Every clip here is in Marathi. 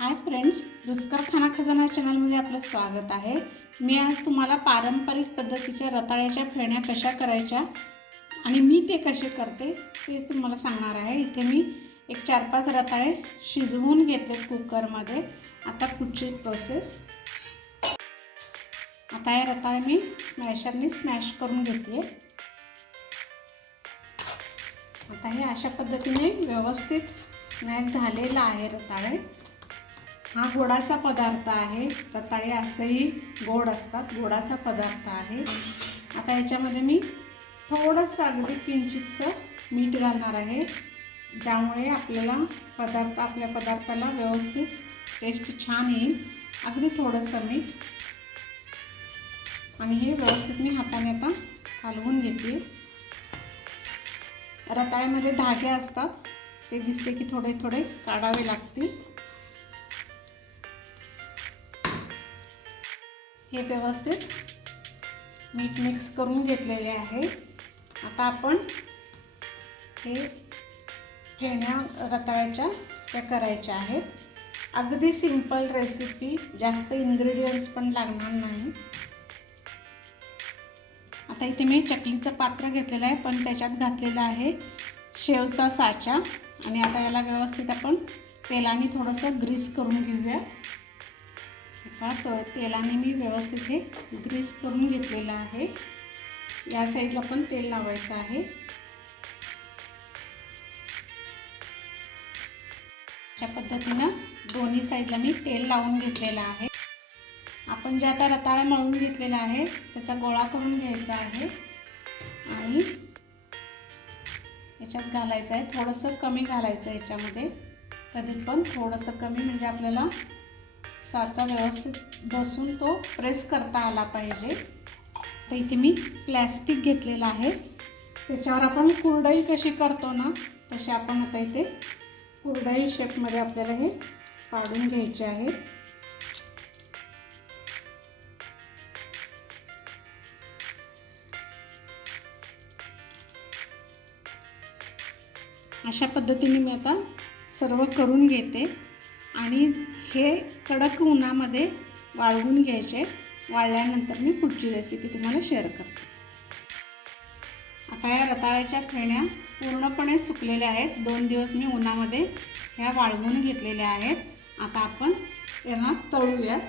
हाय फ्रेंड्स रुचकर खाना खजाना चॅनलमध्ये आपलं स्वागत आहे. मी आज तुम्हाला पारंपरिक पद्धतीच्या रताळ्याच्या फेण्या कशा करायच्या आणि मी ते कसे करते तेच तुम्हाला सांगणार आहे. इथे मी एक चार पाच रताळे शिजवून घेतले कुकरमध्ये. आता पुढची प्रोसेस आता हे रताळे मी स्मॅशरने स्मॅश करून घेते आता हे अशा पद्धतीने व्यवस्थित स्मॅश झालेला आहे रताळे. हा गोडाचा पदार्थ आहे. रताळे असंही गोड असतात. गोडाचा पदार्थ आहे. आता याच्यामध्ये मी थोडंसं अगदी किंचितसं मीठ घालणार आहे. ज्यामुळे आपल्याला पदार्थ आपल्या पदार्थाला व्यवस्थित टेस्ट छान येईल. अगदी थोडंसं मीठ. आणि हे व्यवस्थित मी हाताने आता हलवून घेते. रताळ्यामध्ये धागे असतात. ते दिसते की थोडे थोडे काढावे लागतील. हे व्यवस्थित मीठ मिक्स करून घेतलेले आहे. आता आपण हे फेण्या रताळ्याच्या त्या करायच्या आहेत. अगदी सिंपल रेसिपी जास्त इन्ग्रेडियंट्स पण लागणार नाही. आता इथे मी चकलीचं पात्र घेतलेलं आहे पण त्याच्यात घातलेलं आहे शेवचा साचा. आणि आता याला व्यवस्थित आपण तेलाने थोडंसं ग्रीस करून घेऊया. हा तळ तेलाने मी व्यवस्थित हे ग्रीस करून घेतलेला आहे. या साईडला पण तेल लावायचं आहे. अशा पद्धतीनं दोन्ही साईडला मी तेल लावून घेतलेलं आहे. आपण जे आता रताळा मळून घेतलेला आहे त्याचा गोळा करून घ्यायचा आहे. आणि याच्यात घालायचं आहे. थोडंसं कमी घालायचं आहे याच्यामध्ये. कधी पण थोडंसं कमी म्हणजे आपल्याला साचा व्यवस्थित बसून तो प्रेस करता आला पाहिजे. तर इथे मी प्लॅस्टिक घेतलेलं आहे. त्याच्यावर आपण कुरडई कशी करतो ना तशी आपण आता इथे कुरडई शेपमध्ये आपल्याला हे काढून घ्यायचे आहे. अशा पद्धतीने मी आता सर्व करून घेते. आणि हे कडक उन्हामध्ये वाळवून घ्यायचे. वाळल्यानंतर मी पुढची रेसिपी तुम्हाला शेअर करते. आता या रताळ्याच्या फेण्या पूर्णपणे सुकलेल्या आहेत. दोन दिवस मी उन्हामध्ये ह्या वाळवून घेतलेल्या आहेत. आता आपण यांना तळूयात.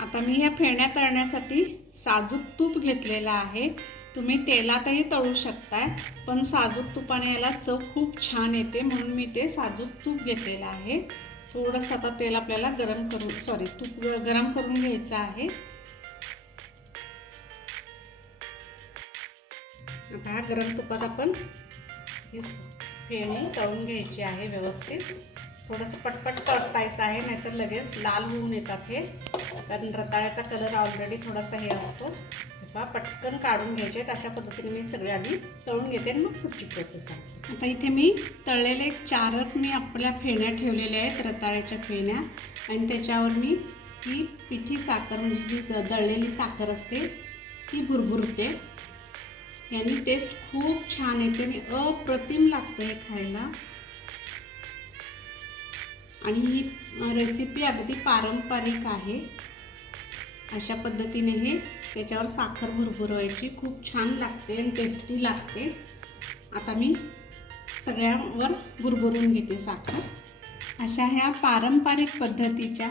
आता मी ह्या फेण्या तळण्यासाठी साजूक तूप घेतलेलं आहे. तुम्ही तेलातही तळू शकताय पण साजूक तुपाने याला चव खूप छान येते म्हणून मी ते साजूक तूप घेतलेलं आहे. थोडंसं आता तेल आपल्याला गरम करून सॉरी तूप गरम करून घ्यायचं आहे. आता गरम तुपात आपण ही फेणी तळून घ्यायची आहे व्यवस्थित. थोडंसं पटपट तळतायचं आहे नाहीतर लगेच लाल होऊन येतात हे. कारण रताळ्याचा कलर ऑलरेडी थोडासा हे असतो. पहा पटकन काढून घ्यायचे आहेत. अशा पद्धतीने मी सगळे आधी तळून घेते आणि मग पुढची प्रोसेस आहे. आता इथे मी तळलेले चारच मी आपल्या फेण्या ठेवलेल्या आहेत रताळ्याच्या फेण्या. आणि त्याच्यावर मी ही पिठी साखर म्हणजे जी दळलेली साखर असते ती भुरभुरते. यानी टेस्ट खूप छान येते आणि अप्रतिम लागतं हे खायला. आणि ही रेसिपी अगदी पारंपरिक आहे. अशा पद्धतीने हे त्याच्यावर साखर भुरभुरवायची. खूप छान लागते आणि टेस्टी लागते. आता मी सगळ्यावर भुरभुरून घेते साखर. अशा ह्या पारंपरिक पद्धतीच्या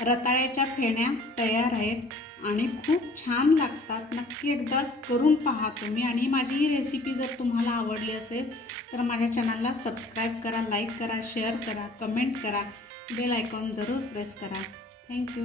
रताळ्याच्या फेण्या तयार आहेत आणि खूप छान लागतात. नक्की एकदा करून पहा तुम्ही. आणि माझी ही रेसिपी जर तुम्हाला आवडली असेल तर माझ्या चॅनलला सबस्क्राईब करा लाईक करा शेअर करा कमेंट करा. बेल आयकॉन जरूर प्रेस करा. Thank you